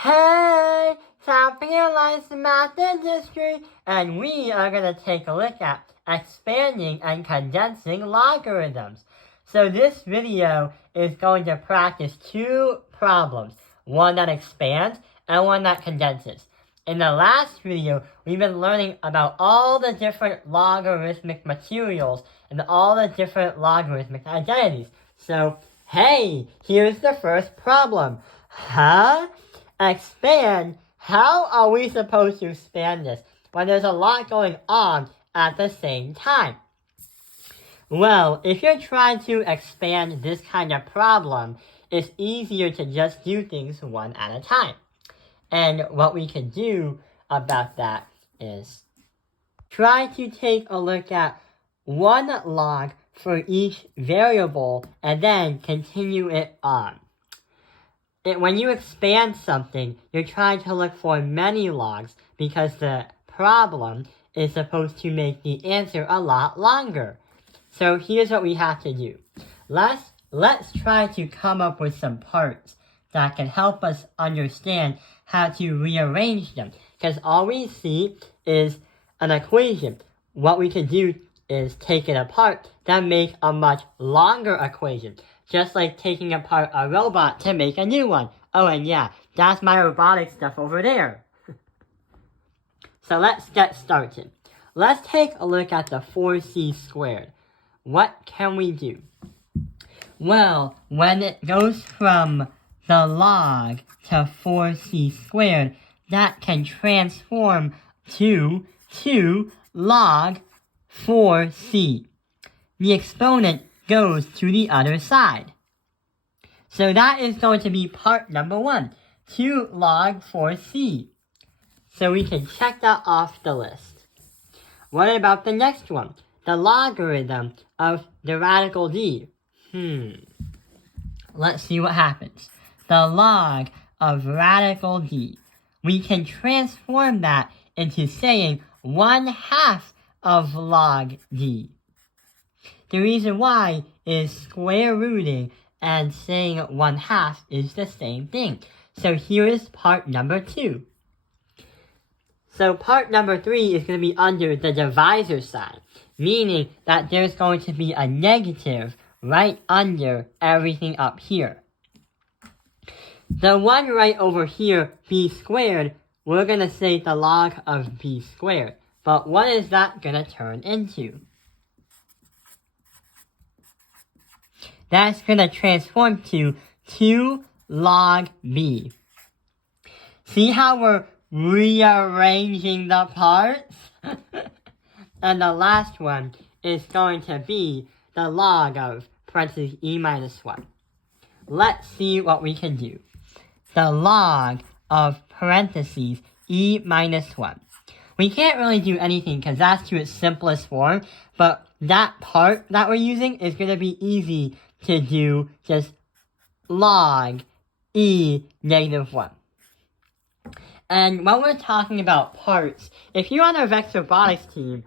Hey, Southern Alliance Math Industry, and we are going to take a look at expanding and condensing logarithms. So this video is going to practice two problems, one that expands and one that condenses. In the last video, we've been learning about all the different logarithmic materials and all the different logarithmic identities. So, hey, here's the first problem. Expand? How are we supposed to expand this when there's a lot going on at the same time? Well, if you're trying to expand this kind of problem, it's easier to just do things one at a time. And what we can do about that is try to take a look at one log for each variable and then continue it on. When you expand something, you're trying to look for many logs because the problem is supposed to make the answer a lot longer. So here's what we have to do. Let's try to come up with some parts that can help us understand how to rearrange them. Because all we see is an equation. What we can do is take it apart, then make a much longer equation. Just like taking apart a robot to make a new one. Oh, and yeah, that's my robotic stuff over there. So let's get started. Let's take a look at the 4c squared. What can we do? Well, when it goes from the log to 4c squared, that can transform to 2 log 4c. The exponent goes to the other side. So that is going to be part number 1, 2 log 4c. So we can check that off the list. What about the next one? The logarithm of the radical d. Let's see what happens. The log of radical d. We can transform that into saying 1/2 of log d. The reason why is square rooting and saying 1/2 is the same thing. So here is part number 2. So part number 3 is going to be under the divisor sign, meaning that there's going to be a negative right under everything up here. The one right over here, b squared, we're going to say the log of b squared. But what is that going to turn into? That's going to transform to 2 log b. See how we're rearranging the parts? And the last one is going to be the log of parentheses e minus 1. Let's see what we can do. The log of parentheses e minus 1. We can't really do anything because that's to its simplest form, but that part that we're using is going to be easy to do just log e negative 1. And when we're talking about parts, if you're on our Vex Robotics team,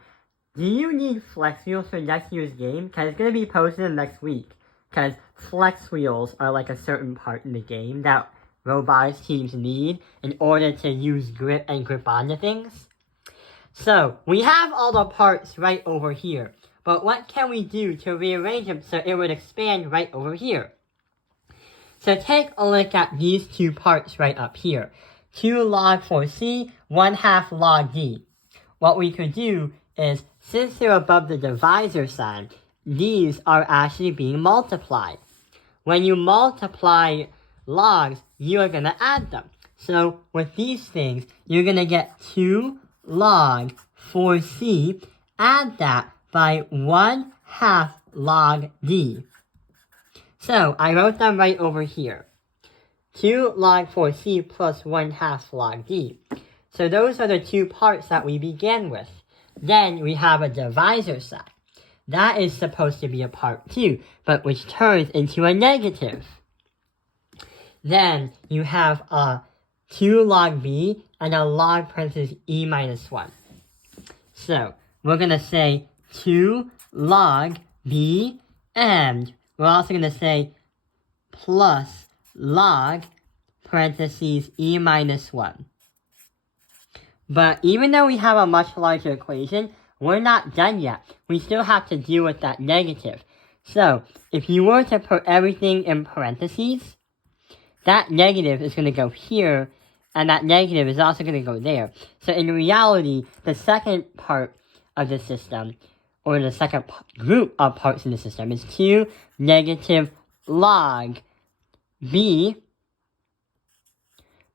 do you need flex wheels for next year's game? Because it's going to be posted in next week. Because flex wheels are like a certain part in the game that robotics teams need in order to use grip and grip onto things. So, we have all the parts right over here. But what can we do to rearrange them so it would expand right over here? So take a look at these two parts right up here. 2 log 4c, 1/2 log d. What we could do is, since they're above the divisor sign, these are actually being multiplied. When you multiply logs, you are going to add them. So with these things, you're going to get 2 log 4c, add that by 1/2 log d. So I wrote them right over here. 2 log 4c plus 1/2 log d. So those are the two parts that we began with. Then we have a divisor sign. That is supposed to be a part 2, but which turns into a negative. Then you have a 2 log b and a log parentheses e minus 1. So we're going to say 2 log b, and we're also going to say plus log parentheses e minus 1. But even though we have a much larger equation, we're not done yet. We still have to deal with that negative. So, if you were to put everything in parentheses, that negative is going to go here, and that negative is also going to go there. So in reality, the second part of the system, or the second group of parts in the system, is 2 negative log b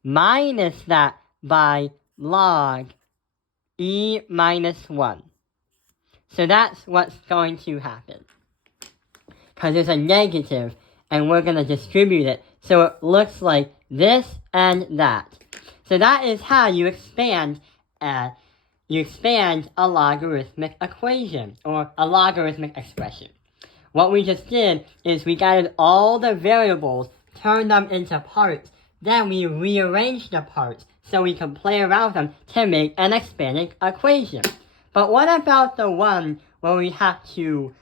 minus that by log e minus 1. So that's what's going to happen. Because there's a negative, and we're going to distribute it so it looks like this and that. So that is how you expand a logarithmic equation, or a logarithmic expression. What we just did is we gathered all the variables, turned them into parts, then we rearranged the parts so we can play around them to make an expanded equation. But what about the one where we have to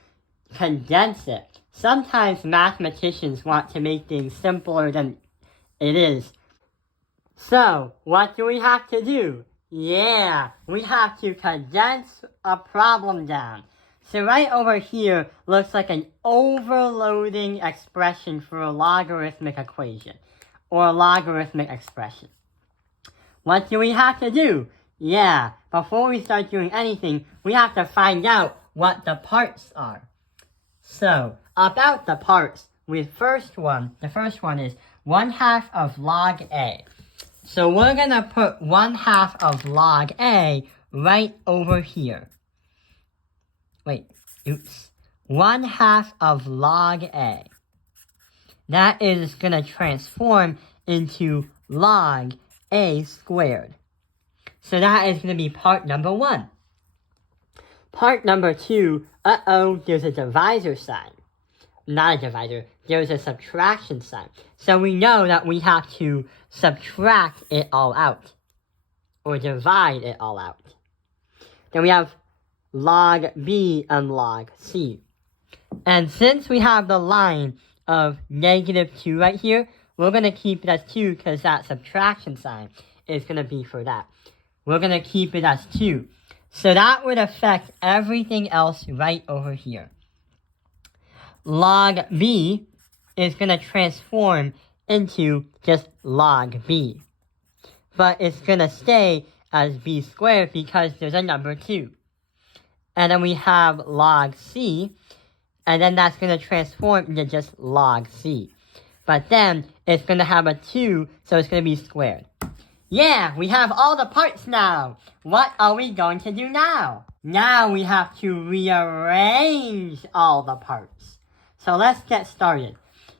condense it? Sometimes mathematicians want to make things simpler than it is. So, what do we have to do? Yeah, we have to condense a problem down. So right over here looks like an overloading expression for a logarithmic equation, or a logarithmic expression. What do we have to do? Yeah, before we start doing anything, we have to find out what the parts are. So, about the parts, the first one is 1/2 of log A. So we're going to put 1/2 of log A right over here. 1/2 of log A. That is going to transform into log A squared. So that is going to be part number 1. Part number 2, there's a divisor sign. Not a divisor, there's a subtraction sign. So we know that we have to subtract it all out, or divide it all out. Then we have log B and log C. And since we have the line of -2 right here, we're going to keep it as 2 because that subtraction sign is going to be for that. We're going to keep it as 2. So that would affect everything else right over here. Log B is going to transform into just log B. But it's going to stay as B squared because there's a number 2. And then we have log C, and then that's going to transform into just log C. But then it's going to have a 2, so it's going to be squared. Yeah, we have all the parts now. What are we going to do now? Now we have to rearrange all the parts. So let's get started.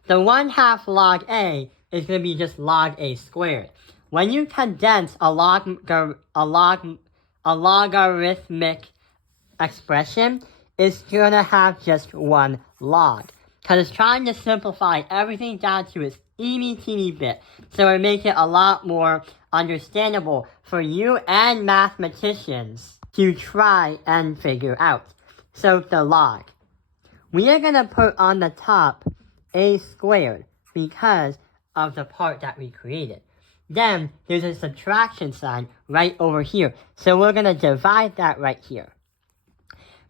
The 1/2 log A is going to be just log A squared. When you condense a logarithmic expression, it's going to have just one log. Because it's trying to simplify everything down to its teeny bit. So it makes it a lot more understandable for you and mathematicians to try and figure out. So the log. We are going to put on the top A squared because of the part that we created. Then there's a subtraction sign right over here. So we're going to divide that right here.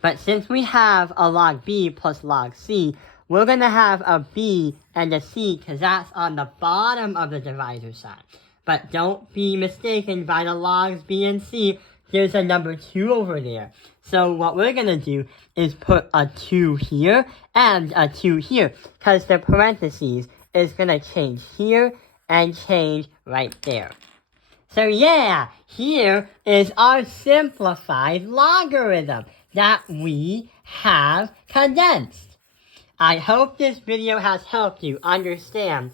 But since we have a log B plus log C, we're going to have a B and a C because that's on the bottom of the divisor sign. But don't be mistaken by the logs B and C. There's a number 2 over there. So what we're going to do is put a 2 here and a 2 here because the parentheses is going to change here and change right there. So yeah, here is our simplified logarithm that we have condensed. I hope this video has helped you understand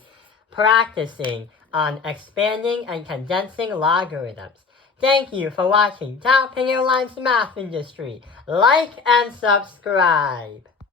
practicing on expanding and condensing logarithms. Thank you for watching Top Airlines Math Industry. Like and subscribe.